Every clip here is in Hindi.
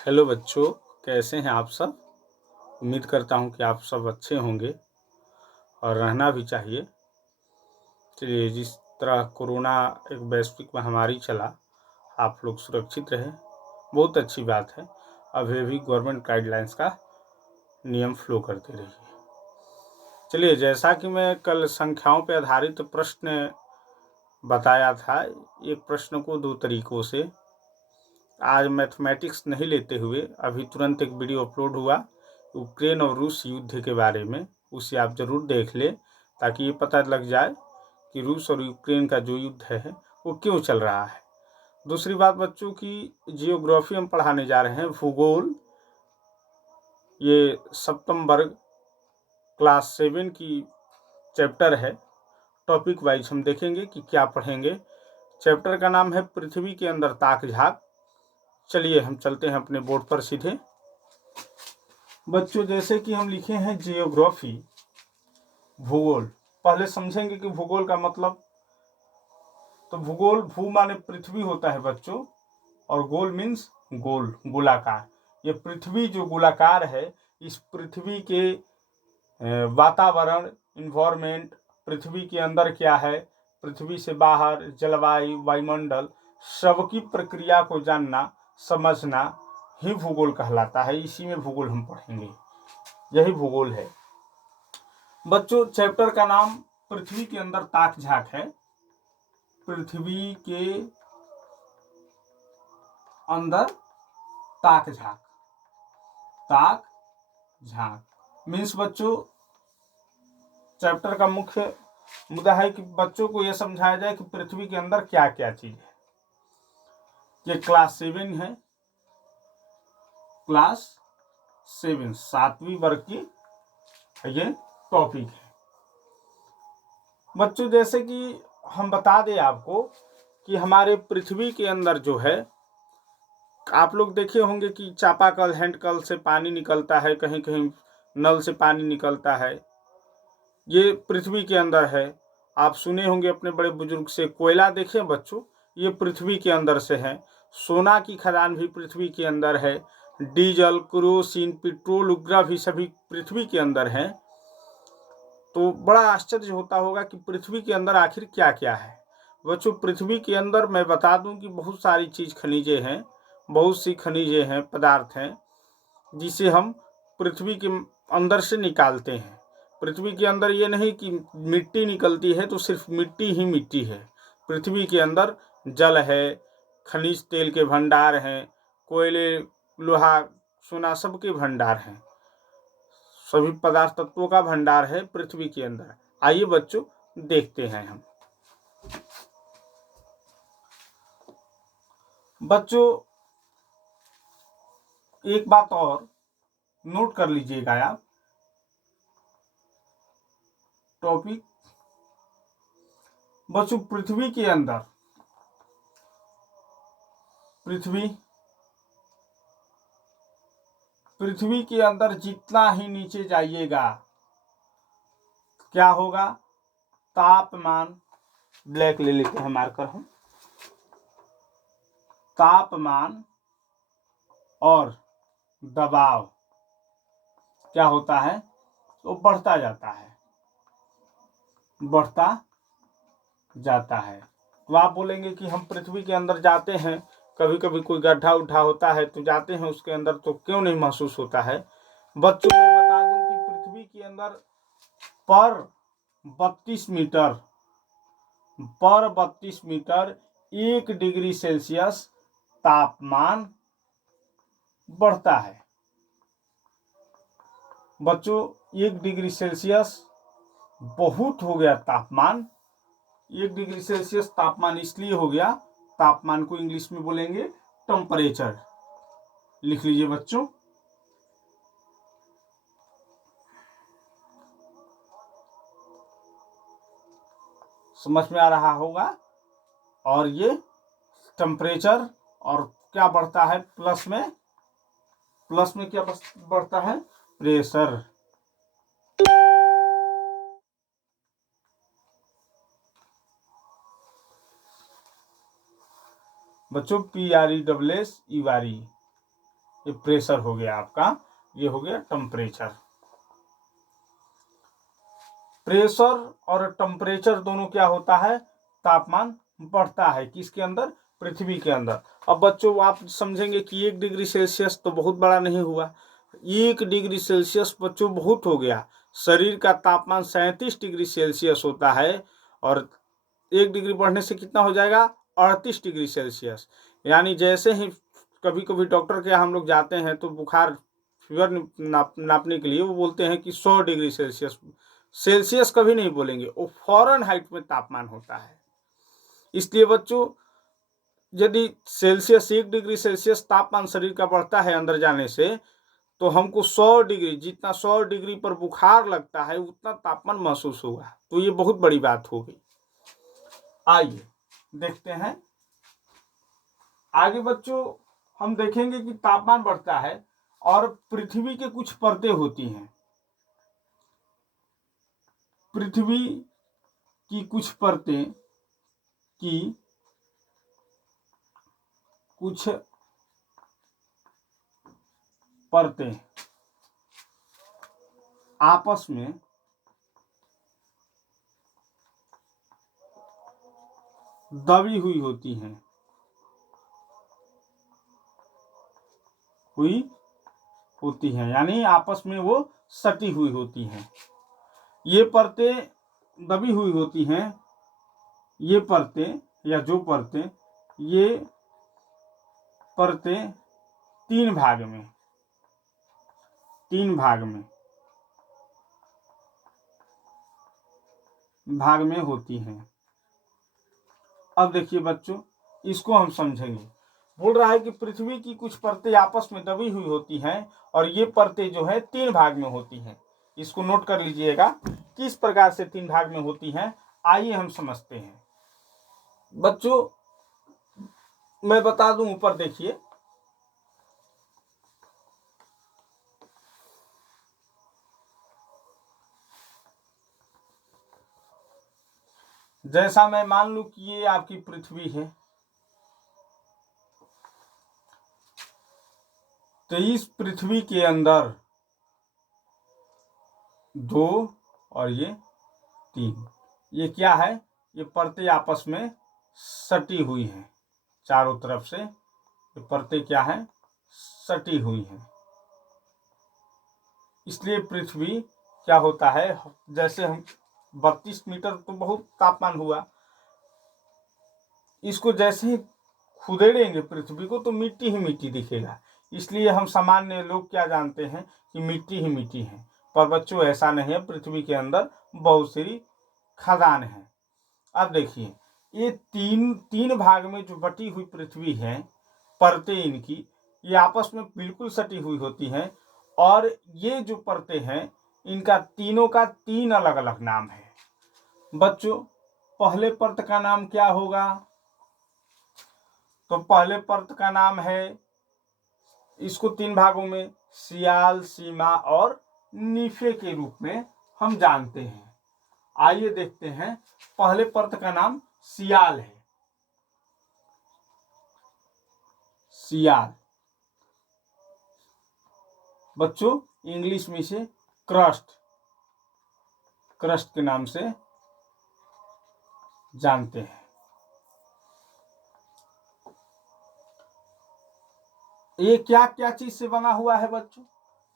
हेलो बच्चों, कैसे हैं आप सब। उम्मीद करता हूं कि आप सब अच्छे होंगे और रहना भी चाहिए। चलिए, जिस तरह कोरोना एक वैश्विक महामारी चला, आप लोग सुरक्षित रहें, बहुत अच्छी बात है। अभी भी गवर्नमेंट गाइडलाइंस का नियम फॉलो करते रहिए। चलिए, जैसा कि मैं कल संख्याओं पर आधारित प्रश्न बताया था, एक प्रश्न को दो तरीकों से आज मैथमेटिक्स नहीं लेते हुए अभी तुरंत एक वीडियो अपलोड हुआ यूक्रेन और रूस युद्ध के बारे में, उसे आप ज़रूर देख लें ताकि ये पता लग जाए कि रूस और यूक्रेन का जो युद्ध है वो क्यों चल रहा है। दूसरी बात बच्चों की, जियोग्राफी हम पढ़ाने जा रहे हैं, भूगोल। ये सप्तम वर्ग क्लास 7 की चैप्टर है। टॉपिक वाइज हम देखेंगे कि क्या पढ़ेंगे। चैप्टर का नाम है पृथ्वी के अंदर ताक झाँक। चलिए हम चलते हैं अपने बोर्ड पर सीधे। बच्चों, जैसे कि हम लिखे हैं जियोग्राफी, भूगोल। पहले समझेंगे कि भूगोल का मतलब। तो भूगोल, भू माने पृथ्वी होता है बच्चों, और गोल मीन्स गोल, गोलाकार। ये पृथ्वी जो गोलाकार है, इस पृथ्वी के वातावरण, इन्वायरमेंट, पृथ्वी के अंदर क्या है, पृथ्वी से बाहर जलवायु, वायुमंडल, सबकी प्रक्रिया को जानना समझना ही भूगोल कहलाता है। इसी में भूगोल हम पढ़ेंगे, यही भूगोल है बच्चों। चैप्टर का नाम पृथ्वी के अंदर ताक झाँक है। पृथ्वी के अंदर ताक झाँक। ताक झाँक मीन्स बच्चों, चैप्टर का मुख्य मुद्दा है कि बच्चों को यह समझाया जाए कि पृथ्वी के अंदर क्या क्या चीज है। ये क्लास 7 है, क्लास 7 7वीं वर्ग की ये टॉपिक है बच्चों। जैसे कि हम बता दें आपको कि हमारे पृथ्वी के अंदर जो है, आप लोग देखे होंगे कि चापाकल, हैंडकल से पानी निकलता है, कहीं कहीं नल से पानी निकलता है, ये पृथ्वी के अंदर है। आप सुने होंगे अपने बड़े बुजुर्ग से, कोयला देखें बच्चों, ये पृथ्वी के अंदर से है। सोना की खदान भी पृथ्वी के अंदर है। डीजल, केरोसिन, पेट्रोल वगैरह भी सभी पृथ्वी के अंदर हैं। तो बड़ा आश्चर्य होता होगा कि पृथ्वी के अंदर आखिर क्या क्या है बच्चों। पृथ्वी के अंदर मैं बता दूं कि बहुत सारी चीज, खनिजें हैं, बहुत सी खनिजें हैं, पदार्थ हैं, जिसे हम पृथ्वी के अंदर से निकालते हैं। पृथ्वी के अंदर ये नहीं कि मिट्टी निकलती है तो सिर्फ मिट्टी ही मिट्टी है। पृथ्वी के अंदर जल है, खनिज तेल के भंडार हैं, कोयले, लोहा, सोना, सबके भंडार हैं, सभी पदार्थ तत्वों का भंडार है पृथ्वी के अंदर। आइए बच्चों देखते हैं हम। बच्चों, एक बात और नोट कर लीजिएगा आप। टॉपिक बच्चों, पृथ्वी के अंदर, पृथ्वी के अंदर जितना ही नीचे जाइएगा क्या होगा, तापमान, ब्लैक ले लेते हैं मार्कर हम, तापमान और दबाव क्या होता है, तो बढ़ता जाता है, बढ़ता जाता है। तो आप बोलेंगे कि हम पृथ्वी के अंदर जाते हैं, कभी कभी कोई गड्ढा उड्ढा होता है तो जाते हैं उसके अंदर, तो क्यों नहीं महसूस होता है। बच्चों, मैं बता दूं कि पृथ्वी के अंदर पर 32 मीटर 1 डिग्री सेल्सियस तापमान बढ़ता है बच्चों। 1 डिग्री सेल्सियस बहुत हो गया तापमान। 1 डिग्री सेल्सियस तापमान इसलिए हो गया, तापमान को इंग्लिश में बोलेंगे टेम्परेचर। लिख लीजिए बच्चों। समझ में आ रहा होगा। और ये टेम्परेचर, और क्या बढ़ता है, प्लस में क्या बढ़ता है, प्रेशर। बच्चों, PRESSURE, ये प्रेशर हो गया आपका, ये हो गया टेम्परेचर। प्रेशर और टेम्परेचर दोनों क्या होता है, तापमान बढ़ता है किसके अंदर, पृथ्वी के अंदर। अब बच्चों आप समझेंगे कि 1 डिग्री सेल्सियस तो बहुत बड़ा नहीं हुआ, 1 डिग्री सेल्सियस बच्चों बहुत हो गया। शरीर का तापमान 37 डिग्री सेल्सियस होता है और 1 डिग्री बढ़ने से कितना हो जाएगा, 38 डिग्री सेल्सियस। यानी जैसे ही कभी कभी डॉक्टर के यहाँ हम लोग जाते हैं तो बुखार फीवर नापने के लिए वो बोलते हैं कि 100 डिग्री सेल्सियस, सेल्सियस कभी नहीं बोलेंगे, वो फ़ारेनहाइट में तापमान होता है। इसलिए बच्चों यदि सेल्सियस 1 डिग्री सेल्सियस तापमान शरीर का बढ़ता है अंदर जाने से, तो हमको 100 डिग्री, जितना 100 डिग्री पर बुखार लगता है उतना तापमान महसूस होगा। तो ये बहुत बड़ी बात हो गई। आइए देखते हैं आगे बच्चों, हम देखेंगे कि तापमान बढ़ता है और पृथ्वी के कुछ परतें होती हैं। पृथ्वी की कुछ परतें की कुछ परतें आपस में दबी हुई होती हैं, यानी आपस में वो सटी हुई होती हैं। ये परतें दबी हुई होती हैं, ये परतें या जो परतें, ये परतें तीन भाग में होती हैं। अब देखिए बच्चों, इसको हम समझेंगे। बोल रहा है कि पृथ्वी की कुछ परतें आपस में दबी हुई होती हैं और ये परतें जो है 3 भाग में होती हैं। इसको नोट कर लीजिएगा किस प्रकार से 3 भाग में होती हैं। आइए हम समझते हैं बच्चों। मैं बता दूं, ऊपर देखिए, जैसा मैं मान लूं कि ये आपकी पृथ्वी है, तो इस पृथ्वी के अंदर 2 और ये 3, ये क्या है, ये परतें आपस में सटी हुई हैं। चारों तरफ से ये परतें क्या हैं, सटी हुई हैं। इसलिए पृथ्वी क्या होता है, जैसे हम 32 मीटर तो बहुत तापमान हुआ, इसको जैसे ही खुदेड़ेंगे पृथ्वी को तो मिट्टी ही मिट्टी दिखेगा। इसलिए हम सामान्य लोग क्या जानते हैं कि मिट्टी ही मिट्टी है, पर बच्चों ऐसा नहीं है, पृथ्वी के अंदर बहुत सारी खदान है। अब देखिए, ये तीन भाग में जो बटी हुई पृथ्वी है, परतें इनकी ये आपस में बिल्कुल सटी हुई होती हैं और ये जो परतें हैं इनका तीनों का 3 अलग अलग नाम है। बच्चों पहले परत का नाम क्या होगा, तो पहले परत का नाम है, इसको 3 भागों में सियाल, सीमा और नीफे के रूप में हम जानते हैं। आइए देखते हैं, पहले परत का नाम सियाल है। सियाल बच्चों इंग्लिश में इसे क्रस्ट के नाम से जानते हैं। ये क्या क्या चीज से बना हुआ है बच्चों,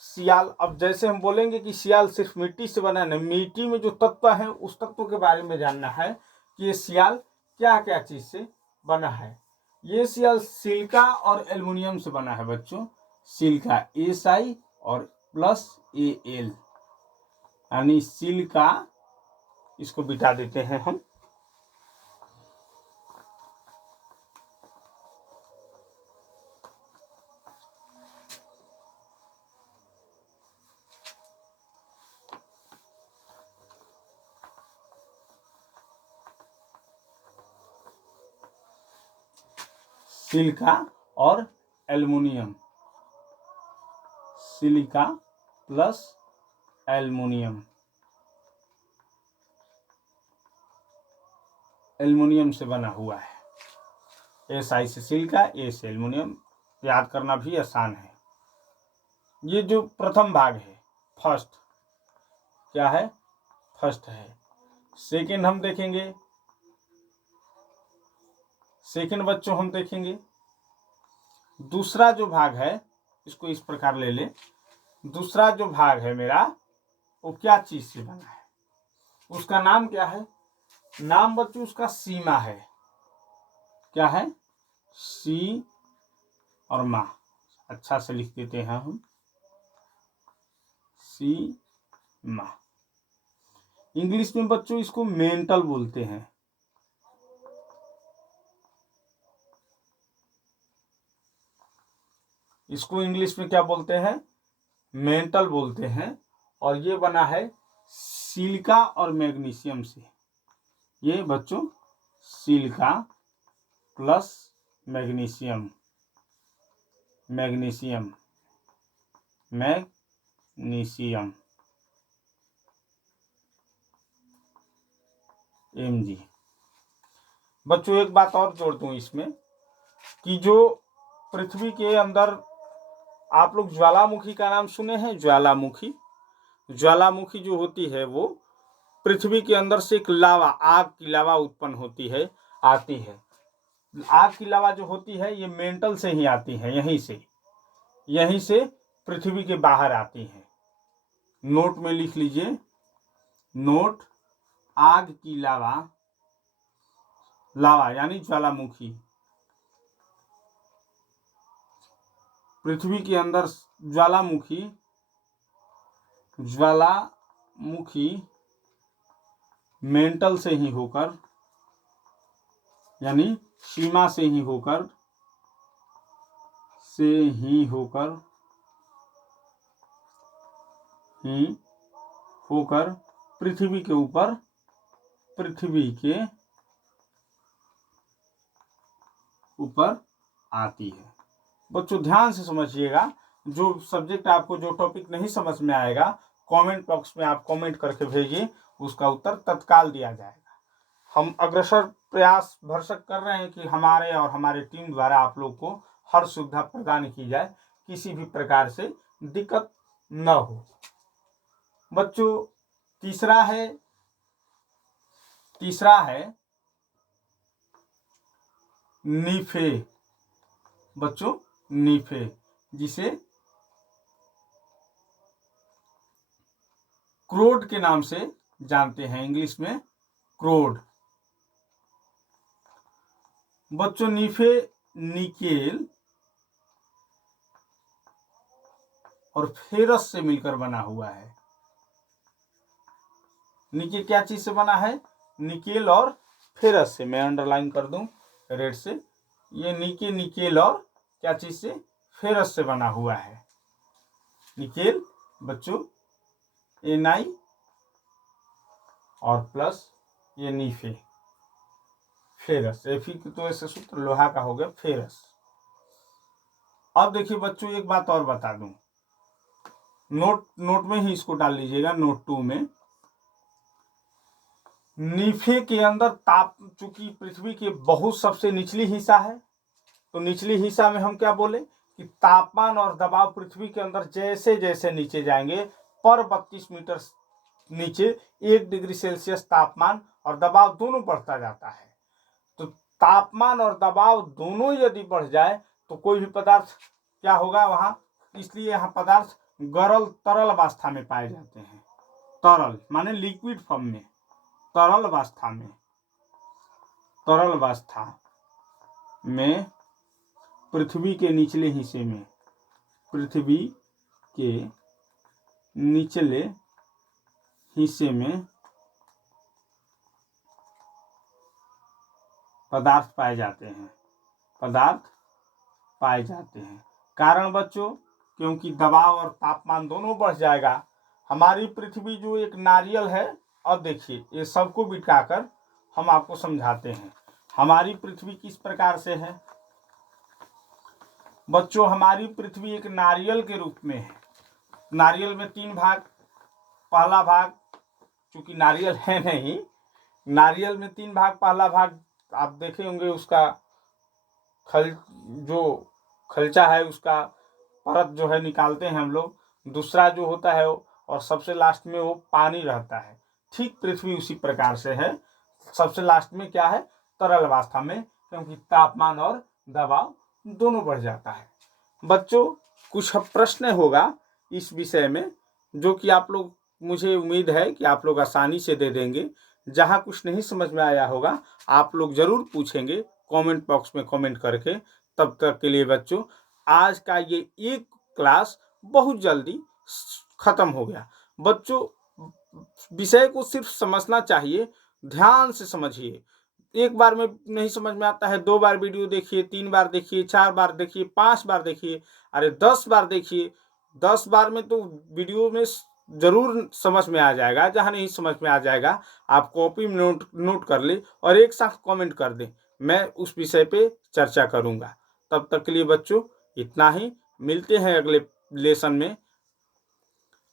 सियाल। अब जैसे हम बोलेंगे कि सियाल सिर्फ मिट्टी से बना है, मिट्टी में जो तत्व है उस तत्व के बारे में जानना है कि ये सियाल क्या क्या चीज से बना है। ये सियाल सिलिका और एल्युमिनियम से बना है बच्चों। सिलिका Si और प्लस Al, यानी सिलिका, इसको बिठा देते हैं हम। सिलिका और aluminium, silica plus aluminium, aluminium से बना हुआ है। Si से सिलिका, A से एल्युमिनियम, याद करना भी आसान है। ये जो प्रथम भाग है, फर्स्ट, क्या है, फर्स्ट है। सेकंड हम देखेंगे, सेकंड बच्चों हम देखेंगे। दूसरा जो भाग है, इसको इस प्रकार ले ले, दूसरा जो भाग है मेरा, वो क्या चीज से बना है, उसका नाम क्या है, नाम बच्चों उसका सीमा है। क्या है, सी और मा, अच्छा से लिख देते हैं हम, सी मा। इंग्लिश में बच्चों इसको मेंटल बोलते हैं। इसको इंग्लिश में क्या बोलते हैं, मेंटल बोलते हैं। और ये बना है सिलिका और मैग्नीशियम से। ये बच्चों silica plus magnesium, magnesium, magnesium, Mg। बच्चों एक बात और जोड़ दूं इसमें, कि जो पृथ्वी के अंदर, आप लोग ज्वालामुखी का नाम सुने हैं, ज्वालामुखी, ज्वालामुखी जो होती है वो पृथ्वी के अंदर से एक लावा, आग की लावा उत्पन्न होती है, आती है। आग की लावा जो होती है ये मेंटल से ही आती है, यहीं से पृथ्वी के बाहर आती है। नोट में लिख लीजिए, नोट, आग की लावा, लावा यानी ज्वालामुखी, पृथ्वी के अंदर ज्वालामुखी, ज्वालामुखी मेंटल से ही होकर, यानी सीमा से ही होकर, पृथ्वी के ऊपर, पृथ्वी के ऊपर आती है। बच्चों ध्यान से समझिएगा, जो सब्जेक्ट आपको, जो टॉपिक नहीं समझ में आएगा, कमेंट बॉक्स में आप कमेंट करके भेजिए, उसका उत्तर तत्काल दिया जाएगा। हम अग्रसर प्रयास भरसक कर रहे हैं कि हमारे और हमारे टीम द्वारा आप लोग को हर सुविधा प्रदान की जाए, किसी भी प्रकार से दिक्कत न हो। बच्चों तीसरा है नीफे। बच्चों नीफे, जिसे क्रोड के नाम से जानते हैं, इंग्लिश में क्रोड। बच्चों नीफे निकेल और फेरस से मिलकर बना हुआ है। निकेल क्या चीज से बना है, निकेल और फेरस से, मैं अंडरलाइन कर दूं रेड से, ये निकेल और क्या चीज से, फेरस से बना हुआ है। निकेल बच्चों Na और प्लस ये नीफे, फेरस, एफी तो ऐसे सूत्र लोहा का हो गया, फेरस। अब देखिए बच्चों एक बात और बता दूं, नोट में ही इसको डाल लीजिएगा, नोट 2 में। नीफे के अंदर ताप, चूंकि पृथ्वी के बहुत सबसे निचली हिस्सा है, तो निचली हिस्सा में हम क्या बोले कि तापमान और दबाव पृथ्वी के अंदर जैसे जैसे नीचे जाएंगे, पर 32 मीटर नीचे 1 डिग्री सेल्सियस तापमान और दबाव दोनों बढ़ता जाता है। तो तापमान और दबाव दोनों यदि बढ़ जाए तो कोई भी पदार्थ क्या होगा वहां, इसलिए यहाँ पदार्थ तरल अवस्था में पाए जाते हैं। तरल माने लिक्विड फॉर्म में, तरल अवस्था में पृथ्वी के निचले हिस्से में, पृथ्वी के निचले हिस्से में पदार्थ पाए जाते हैं। कारण बच्चों, क्योंकि दबाव और तापमान दोनों बढ़ जाएगा। हमारी पृथ्वी जो एक नारियल है, अब देखिए ये सबको बिठाकर हम आपको समझाते हैं हमारी पृथ्वी किस प्रकार से है। बच्चों हमारी पृथ्वी एक नारियल के रूप में है। नारियल में 3 भाग, पहला भाग, चूंकि नारियल है नहीं, नारियल में 3 भाग, पहला भाग आप देखे होंगे, उसका जो खलचा है उसका परत जो है निकालते हैं हम लोग, दूसरा जो होता है और सबसे लास्ट में वो पानी रहता है। ठीक पृथ्वी उसी प्रकार से है, सबसे लास्ट में क्या है, तरल अवस्था में, क्योंकि तापमान और दबाव दोनों बढ़ जाता है। बच्चों कुछ प्रश्न होगा इस विषय में जो कि आप लोग, मुझे उम्मीद है कि आप लोग आसानी से दे देंगे। जहाँ कुछ नहीं समझ में आया होगा आप लोग जरूर पूछेंगे कमेंट बॉक्स में कमेंट करके। तब तक के लिए बच्चों आज का ये एक क्लास बहुत जल्दी खत्म हो गया। बच्चों विषय को सिर्फ समझना चाहिए, ध्यान से समझिए। एक बार में नहीं समझ में आता है, 2 बार वीडियो देखिए, 3 बार देखिए, 4 बार देखिए, 5 बार देखिए, अरे 10 बार देखिए। 10 बार में तो वीडियो में जरूर समझ में आ जाएगा। जहाँ नहीं समझ में आ जाएगा आप कॉपी में नोट कर ले और एक साथ कमेंट कर दें, मैं उस विषय पे चर्चा करूँगा। तब तक के लिए बच्चों इतना ही, मिलते हैं अगले लेसन में।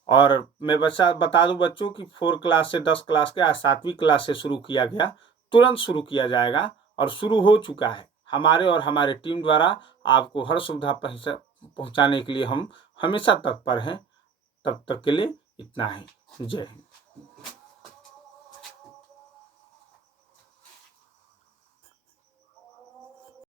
और मैं बता दूं बच्चों कि 4 क्लास से 10 क्लास के, आज 7वीं क्लास से शुरू किया गया, तुरंत शुरू किया जाएगा और शुरू हो चुका है। हमारे और हमारे टीम द्वारा आपको हर सुविधा पहुंचाने के लिए हम हमेशा तत्पर हैं। तब तक के लिए इतना ही। जय हिंद।